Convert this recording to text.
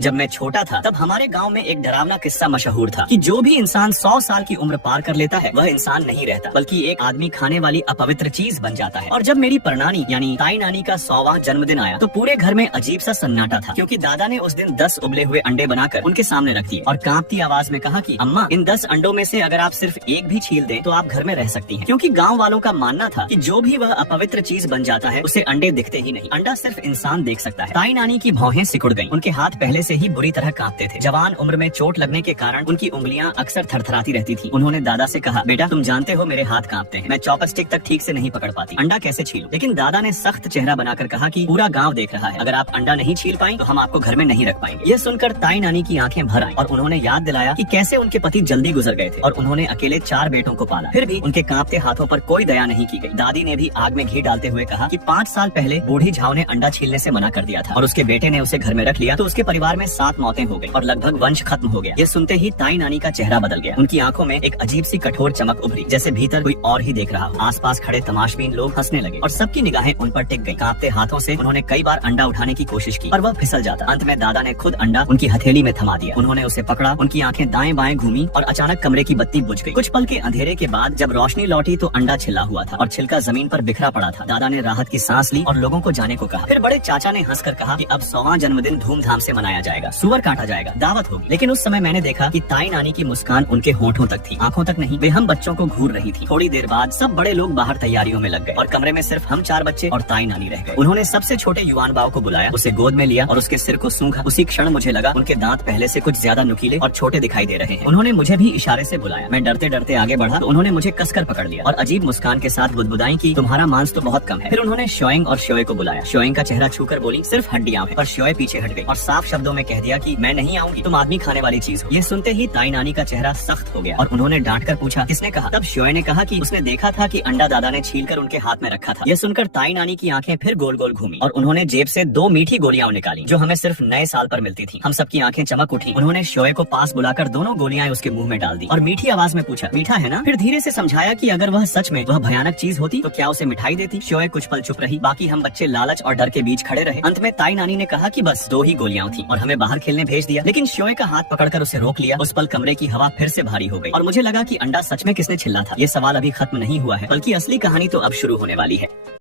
जब मैं छोटा था तब हमारे गांव में एक डरावना किस्सा मशहूर था कि जो भी इंसान 100 साल की उम्र पार कर लेता है वह इंसान नहीं रहता बल्कि एक आदमी खाने वाली अपवित्र चीज बन जाता है। और जब मेरी परनानी यानी ताई नानी का 100वां जन्मदिन आया तो पूरे घर में अजीब सा सन्नाटा था, क्योंकि दादा ने उस दिन 10 उबले हुए अंडे बनाकर उनके सामने रख दिए और कांपती आवाज में कहा कि अम्मा, इन 10 अंडों में से अगर आप सिर्फ एक भी छील दें तो आप घर में रह सकती हैं। क्योंकि गाँव वालों का मानना था कि जो भी वह अपवित्र चीज बन जाता है उसे अंडे दिखते ही नहीं, अंडा सिर्फ इंसान देख सकता है। ताई नानी की भौहें सिकुड़ गयी, उनके हाथ पहले से ही बुरी तरह कांपते थे। जवान उम्र में चोट लगने के कारण उनकी उंगलियां अक्सर थरथराती रहती थी। उन्होंने दादा से कहा, बेटा तुम जानते हो मेरे हाथ कांपते हैं, मैं चॉपस्टिक तक ठीक से नहीं पकड़ पाती, अंडा कैसे छीलूं? लेकिन दादा ने सख्त चेहरा बनाकर कहा कि पूरा गांव देख रहा है, अगर आप अंडा नहीं छील पाई तो हम आपको घर में नहीं रख पाएंगे। यह सुनकर ताई नानी की आंखें भर आई और उन्होंने याद दिलाया कि कैसे उनके पति जल्दी गुजर गए थे और उन्होंने अकेले 4 बेटों को पाला, फिर भी उनके कांपते हाथों पर कोई दया नहीं की गई। दादी ने भी आग में घी डालते हुए कहा कि 5 साल पहले बूढ़ी झाव ने अंडा छीलने से मना कर दिया था और उसके बेटे ने उसे घर में रख लिया तो उसके परिवार में 7 मौतें हो गई और लगभग वंश खत्म हो गया। ये सुनते ही ताई नानी का चेहरा बदल गया, उनकी आंखों में एक अजीब सी कठोर चमक उभरी, जैसे भीतर कोई और ही देख रहा हो। आसपास खड़े तमाशबीन लोग हंसने लगे और सबकी निगाहें उन पर टिक गई। कांपते हाथों से उन्होंने कई बार अंडा उठाने की कोशिश की पर वह फिसल जाता। अंत में दादा ने खुद अंडा उनकी हथेली में थमा दिया। उन्होंने उसे पकड़ा, उनकी आंखें दाएं बाएं घूमी और अचानक कमरे की बत्ती बुझ गई। कुछ पल के अंधेरे के बाद जब रोशनी लौटी तो अंडा छिला हुआ था और छिलका जमीन पर बिखरा पड़ा था। दादा ने राहत की सांस ली और लोगों को जाने को कहा। फिर बड़े चाचा ने हंसकर कहा कि अब 100वां जन्मदिन धूमधाम से मनाया जाएगा, सुअर काटा जाएगा, दावत होगी। लेकिन उस समय मैंने देखा कि ताई नानी की मुस्कान उनके होठों तक थी, आंखों तक नहीं। वे हम बच्चों को घूर रही थी। थोड़ी देर बाद सब बड़े लोग बाहर तैयारियों में लग गए और कमरे में सिर्फ हम 4 बच्चे और ताई नानी रह गए। उन्होंने सबसे छोटे युवान बाव को बुलाया, उसे गोद में लिया और उसके सिर को सूंघा। उसी क्षण मुझे लगा उनके दांत पहले से कुछ ज्यादा नुकीले और छोटे दिखाई दे रहे हैं। उन्होंने मुझे भी इशारे से बुलाया। मैं डरते डरते आगे बढ़ा तो उन्होंने मुझे कसकर पकड़ लिया और अजीब मुस्कान के साथ बुदबुदाई की, तुम्हारा मांस तो बहुत कम है। फिर उन्होंने शोएंग और शोए को बुलाया। शोएंग का चेहरा छूकर बोली, सिर्फ हड्डियां हैं। पर शोए पीछे हट गई और साफ शब्दों में कह दिया कि मैं नहीं आऊंगी, तुम आदमी खाने वाली चीज हो। ये सुनते ही ताई नानी का चेहरा सख्त हो गया और उन्होंने डांट कर पूछा, किसने कहा? तब शोए ने कहा कि उसने देखा था कि अंडा दादा ने छीलकर उनके हाथ में रखा था। यह सुनकर ताई नानी की आंखें फिर गोल गोल घूमी और उन्होंने जेब से 2 मीठी गोलियां निकाली जो हमें सिर्फ नए साल पर मिलती थी। हम सबकी आंखें चमक उठी। उन्होंने शोए को पास बुलाकर दोनों गोलियां उसके मुंह में डाल दी और मीठी आवाज में पूछा, मीठा है ना? फिर धीरे से समझाया कि अगर वह सच में वह भयानक चीज होती तो क्या उसे मिठाई देती? शोए कुछ पल चुप रही। बाकी हम बच्चे लालच और डर के बीच खड़े रहे। अंत में ताई नानी ने कहा कि बस 2 ही गोलियां थी और हमें बाहर खेलने भेज दिया। लेकिन शोए का हाथ पकड़कर उसे रोक लिया। उस पल कमरे की हवा फिर से भारी हो गई और मुझे लगा कि अंडा सच में किसने छिला था। ये सवाल अभी खत्म नहीं हुआ है बल्कि असली कहानी तो अब शुरू होने वाली है।